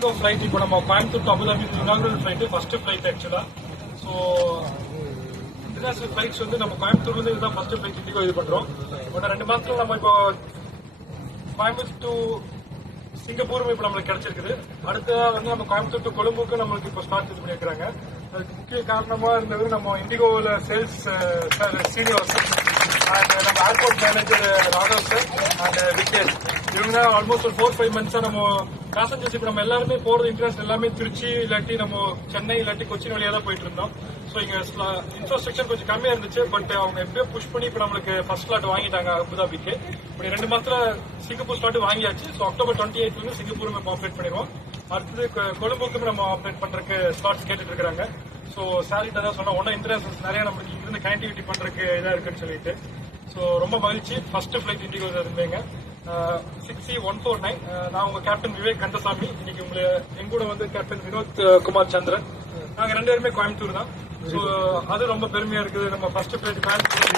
flight இப்போ நம்ம Coimbatore to Abu Dhabi inaugural flight first flight ஆக்சுவலா. ஸோ இன்டர்நேஷனல் ஃபிளைட்ஸ் வந்து நம்ம கோயம்புத்தூர்ல இருந்து இதுதான் ஃபர்ஸ்ட் ஃபிளைட் இண்டிகோ இது பண்றோம். பட் 2 மாசத்துல நம்ம இப்போ கோயம்புத்தூர் டு சிங்கப்பூரும் இப்போ நம்மளுக்கு கிடைச்சிருக்குது. அடுத்ததா வந்து நம்ம கோயம்புத்தூர் டு கொழும்புக்கு நம்மளுக்கு இப்போ ஸ்டார்ட் இது பண்ணியிருக்காங்க. அதுக்கு முக்கிய காரணமா இருந்தது நம்ம இண்டிகோவில் சேல்ஸ் சீனியர்ஸ் அண்ட் நம்ம airport manager Raghav sir and Vikesh இவங்க ஆல்மோஸ்ட் ஒரு 4-5 மந்த்ஸா நம்ம பேசஞ்சர்ஸ் இப்போ நம்ம எல்லாருமே போறது இன்டர்நேஷனல் எல்லாமே திருச்சி இல்லாட்டி நம்ம சென்னை இல்லாட்டி கொச்சின் வழியா தான் போயிட்டு இருந்தோம். ஸோ இங்க இன்ஃப்ராஸ்ட்ரக்சர் கொஞ்சம் கம்மியா இருந்துச்சு. பட் அவங்க எப்படியோ புஷ் பண்ணி இப்போ நம்மளுக்கு ஃபர்ஸ்ட் ஸ்லாட் வாங்கிட்டாங்க அபுதாபிக்கு. இப்படி 2 மாசத்துல சிங்கப்பூர் ஸ்லாட் வாங்கியாச்சு. ஸோ அக்டோபர் 28 வந்து சிங்கப்பூர் நம்ம ஆப்ரேட் பண்ணிடுவோம். அடுத்தது கொழும்புக்கு நம்ம ஆப்ரேட் பண்றதுக்கு ஸ்லாட்ஸ் கேட்டுட்டு இருக்காங்க. ஸோ சாரிட்ட தான் சொன்னா ஒன்னும் இன்டர்நேஷனல் நிறைய நம்மளுக்கு இங்கிருந்து கனெக்டிவிட்டி பண்றதுக்கு இதா இருக்குன்னு சொல்லிட்டு. ஸோ ரொம்ப மகிழ்ச்சி. ஃபர்ஸ்ட் ஃபிளைட் இண்டிகோ இருந்தீங்க 6C149. நான் உங்க கேப்டன் விவேக் கந்தசாமி. இன்னைக்கு எங்க கூட வந்து கேப்டன் வினோத் குமார் சந்திரன். நாங்க 2 பேருமே கோயம்புத்தூர் தான். ஸோ அது ரொம்ப பெருமையா இருக்குது. நம்ம ஃபர்ஸ்ட் ஃபிளைட் கோயம்புத்தூர்